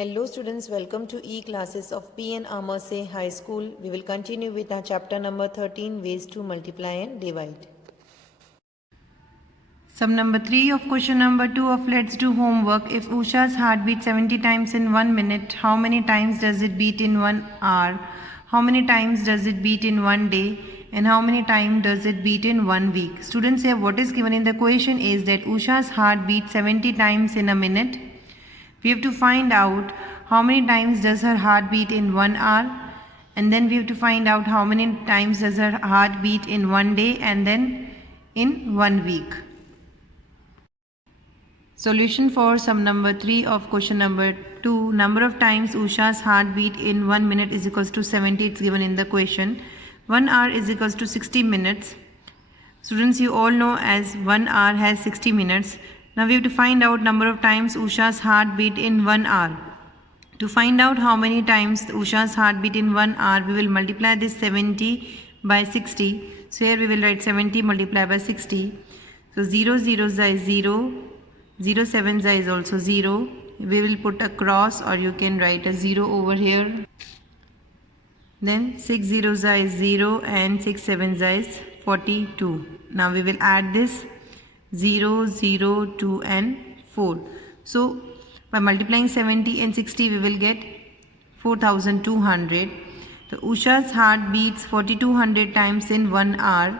Hello students, welcome to e-classes of P.N. Amerse High School. We will continue with our chapter number 13, ways to multiply and divide. Sum number 3 of question number 2 of let's do homework. If Usha's heart beats 70 times in 1 minute, how many times does it beat in 1 hour? How many times does it beat in 1 day? And how many times does it beat in 1 week? Students, here what is given in the question is that Usha's heart beats 70 times in a minute. We have to find out how many times does her heart beat in 1 hour, and then we have to find out how many times does her heart beat in 1 day and then in 1 week. Solution for sum number 3 of question number 2. Number of times Usha's heart beat in 1 minute is equals to 70. It's given in the question. 1 hour is equals to 60 minutes. Students, you all know as 1 hour has 60 minutes. Now we have to find out number of times Usha's heart beat in 1 hour. To find out how many times Usha's heart beat in 1 hour, we will multiply this 70 by 60. So here we will write 70 multiplied by 60. So 0 0 is 0. 0 7 is also 0. We will put a cross, or you can write a 0 over here. Then 6 0 is 0 and 6 7 is 42. Now we will add this 0 0 2 and 4. So by multiplying 70 and 60 we will get 4200. So Usha's heart beats 4200 times in 1 hour.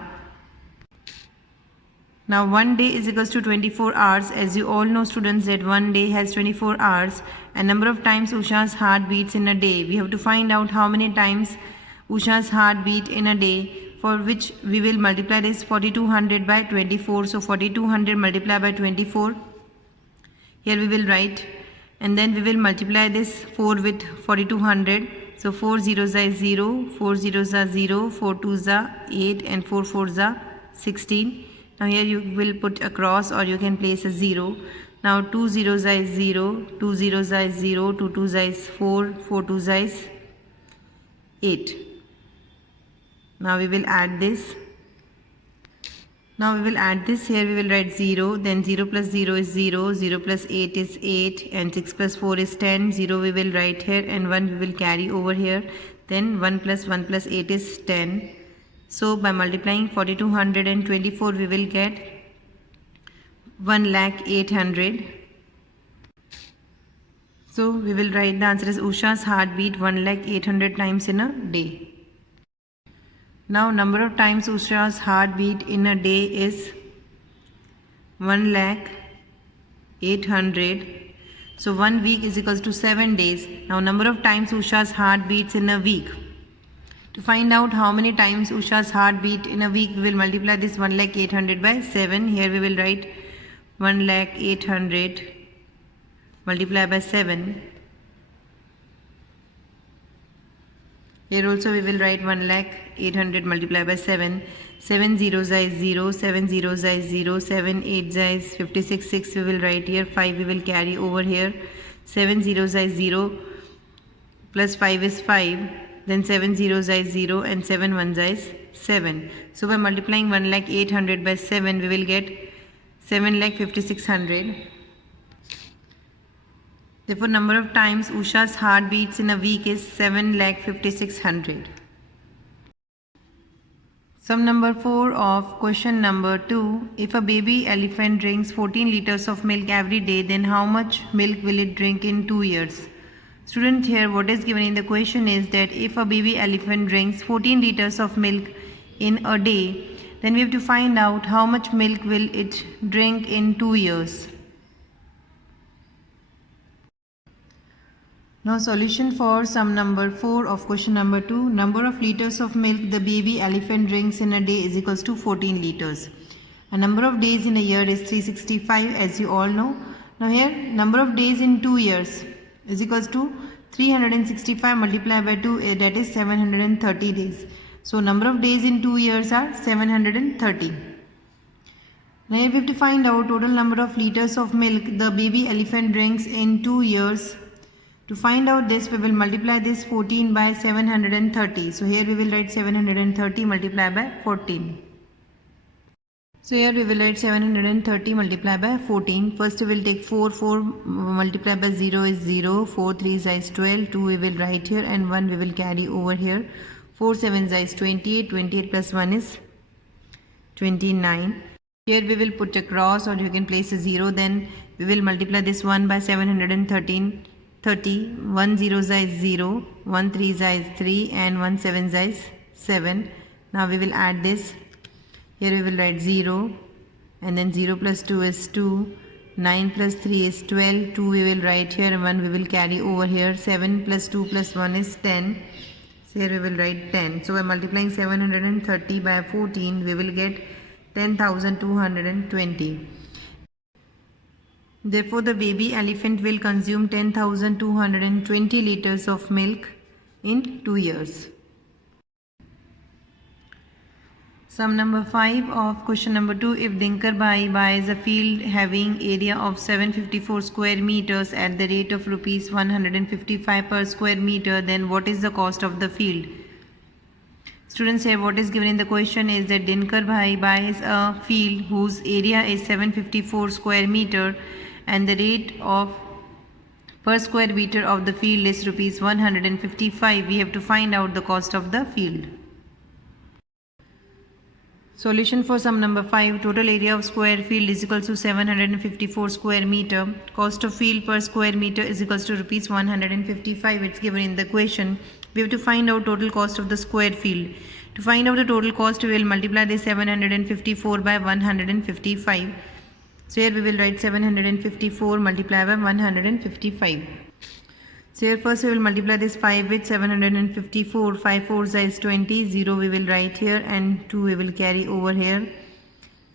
Now 1 day is equals to 24 hours. As you all know students that 1 day has 24 hours, and number of times Usha's heart beats in a day. We have to find out how many times Usha's heart beat in a day, for which we will multiply this 4200 by 24. So 4200 multiplied by 24. Here we will write, and then we will multiply this 4 with 4200. So 4 zeros are 0, 4 zeros are 0, 4 twos are 8 and 4 fours are 16. Now here you will put a cross, or you can place a 0. Now 2 zeros is 0, 2 zeros is 0, 2 twos is 4, 4 twos is 8. Now we will add this. Here we will write 0, then 0 plus 0 is 0, 0 plus 8 is 8, and 6 plus 4 is 10. 0 we will write here, and 1 we will carry over here. Then 1 plus 8 is 10. So by multiplying 4224 we will get 1,08,000. So we will write the answer as Usha's heart beat 1,08,000 times in a day. Now number of times Usha's heart beat in a day is 1,08,000. So 1 week is equals to 7 days. Now number of times Usha's heart beats in a week. To find out how many times Usha's heart beat in a week, we will multiply this 1,08,000 by 7. Here we will write 1,08,000 multiplied by 7. Here also we will write 1,08,000 multiplied by 7. 7 zeros is 0, 7 zeros is 0, 7 8 is 56, 6 we will write here, 5 we will carry over here. 7 zeros is 0 plus 5 is 5. Then 7 zeros is 0 and 7 ones is 7. So by multiplying 1,08,000 by 7 we will get 7,56,000. Therefore number of times Usha's heart beats in a week is 7,56,000. Sum number 4 of question number 2. If a baby elephant drinks 14 liters of milk every day, then how much milk will it drink in 2 years? Student, here what is given in the question is that if a baby elephant drinks 14 liters of milk in a day, then we have to find out how much milk will it drink in 2 years. Now solution for sum number 4 of question number 2. Number of liters of milk the baby elephant drinks in a day is equals to 14 liters. A number of days in a year is 365, as you all know. Now here number of days in 2 years is equals to 365 multiplied by 2, that is 730 days. So number of days in 2 years are 730. Now we have to find out total number of liters of milk the baby elephant drinks in 2 years. To find out this, we will multiply this 14 by 730. So here we will write 730 multiplied by 14. So here we will write 730 multiplied by 14. First we will take 4 multiplied by 0 is 0, 4 3 is 12, 2 we will write here and 1 we will carry over here. 4 7 is 28, 28 plus 1 is 29. Here we will put a cross or you can place a 0, then we will multiply this 1 by 713, 30, 1 0 is 0, 1 3 is 3 and 1 7 is 7. Now we will add this. Here we will write 0 and then 0 plus 2 is 2, 9 plus 3 is 12, 2 we will write here and 1 we will carry over here, 7 plus 2 plus 1 is 10. So here we will write 10. So by multiplying 730 by 14 we will get 10,220. Therefore the baby elephant will consume 10,220 liters of milk in 2 years. Sum number 5 of question number 2. If Dinkar Bhai buys a field having area of 754 square meters at the rate of rupees 155 per square meter, then what is the cost of the field? Students, here what is given in the question is that Dinkar Bhai buys a field whose area is 754 square meter and the rate of per square meter of the field is rupees 155. We have to find out the cost of the field. Solution for sum number 5. Total area of square field is equal to 754 square meter. Cost of field per square meter is equal to rupees 155. It's given in the question. We have to find out total cost of the square field. To find out the total cost, we will multiply this 754 by 155. So here we will write 754 multiplied by 155. So here first we will multiply this 5 with 754, 5 4s is 20, 0 we will write here and 2 we will carry over here.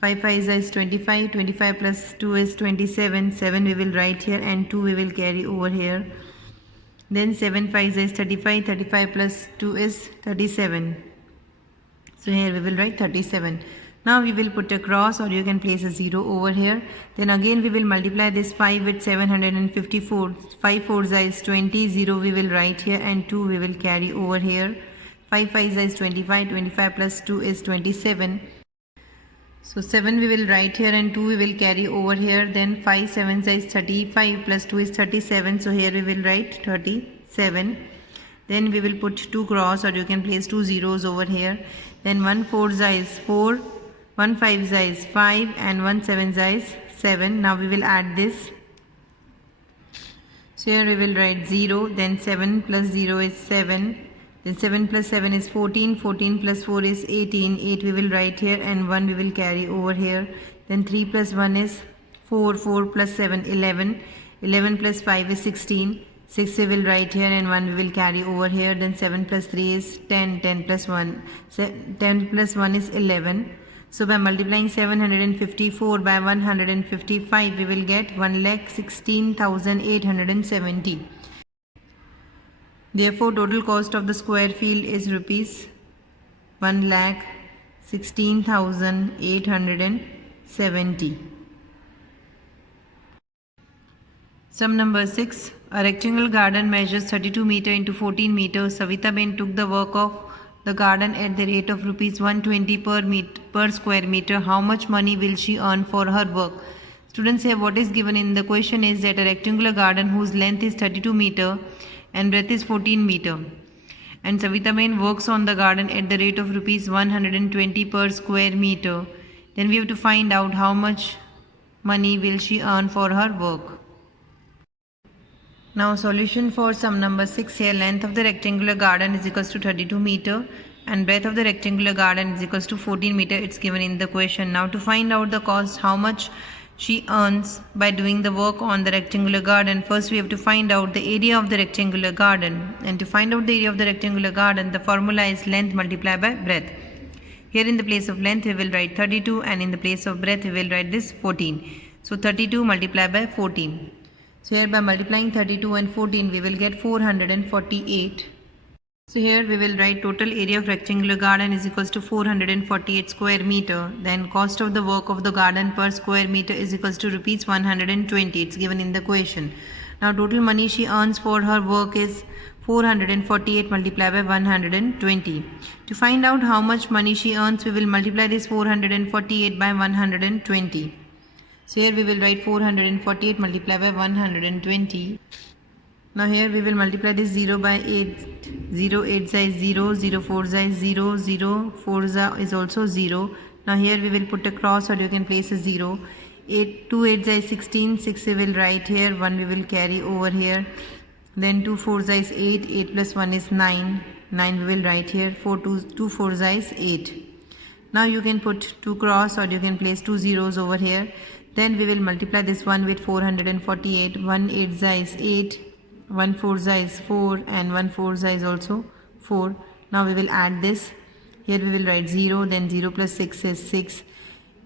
5 5 is 25, 25 plus 2 is 27, 7 we will write here and 2 we will carry over here. Then 7 5 is 35, 35 plus 2 is 37. So here we will write 37. Now we will put a cross or you can place a 0 over here. Then again we will multiply this 5 with 754. 5 4s is 20, 0 we will write here and 2 we will carry over here. 5 5 is 25, 25 plus 2 is 27. So 7 we will write here and 2 we will carry over here. Then 5 7 is 35 plus 2 is 37. So here we will write 37. Then we will put 2 cross or you can place 2 zeros over here. Then 1 4 is 4. 1 5 is 5 and 1 7 is 7. Now we will add this. So here we will write 0. Then 7 plus 0 is 7. Then 7 plus 7 is 14. 14 plus 4 is 18. 8 we will write here and 1 we will carry over here. Then 3 plus 1 is 4. 4 plus 7 11. 11 plus 5 is 16. 6 we will write here and 1 we will carry over here. Then 7 plus 3 is 10. 10 plus 1. 10 plus 1 is 11. So by multiplying 754 by 155, we will get 1,16,870. Therefore, total cost of the square field is rupees 1,16,870. Sum number 6. A rectangle garden measures 32 meter into 14 meters. Savita Ben took the work of the garden at the rate of rupees 120 per square meter. How much money will she earn for her work? Students, here what is given in the question is that a rectangular garden whose length is 32 meter and breadth is 14 meter. And Savita Ben works on the garden at the rate of rupees 120 per square meter. Then we have to find out how much money will she earn for her work. Now solution for sum number 6 here. Length of the rectangular garden is equals to 32 meter and breadth of the rectangular garden is equals to 14 meter. It's given in the question. Now to find out the cost, how much she earns by doing the work on the rectangular garden, first we have to find out the area of the rectangular garden. And to find out the area of the rectangular garden, the formula is length multiplied by breadth. Here in the place of length we will write 32 and in the place of breadth we will write this 14. So 32 multiplied by 14. So here by multiplying 32 and 14 we will get 448. So here we will write total area of rectangular garden is equals to 448 square meter. Then cost of the work of the garden per square meter is equals to rupees 120. It's given in the question. Now total money she earns for her work is 448 multiplied by 120. To find out how much money she earns, we will multiply this 448 by 120. So here we will write 448 multiplied by 120. Now here we will multiply this 0 by 8. 0 8 is 0, 0 4 is 0, 0 4 is also 0. Now here we will put a cross, or you can place a 0. 8 2 8 is 16, 6 we will write here, 1 we will carry over here. Then 2 4 is 8, 8 plus 1 is 9, 9 we will write here, 2 4 is 8. Now you can put 2 cross, or you can place 2 zeros over here. Then we will multiply this 1 with 448, 1 8 is 8, 1 4 is 4, and 1 4 is also 4. Now we will add this. Here we will write 0, then 0 plus 6 is 6,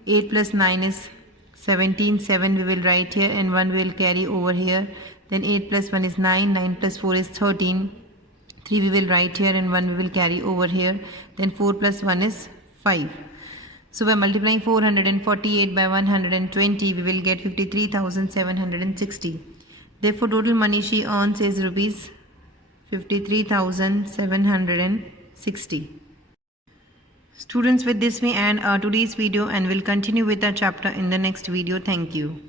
8 plus 9 is 17, 7 we will write here, and 1 we will carry over here. Then 8 plus 1 is 9, 9 plus 4 is 13, 3 we will write here, and 1 we will carry over here. Then 4 plus 1 is 5. So by multiplying 448 by 120, we will get 53,760. Therefore, total money she earns is rupees 53,760. Students, with this we end today's video, and will continue with our chapter in the next video. Thank you.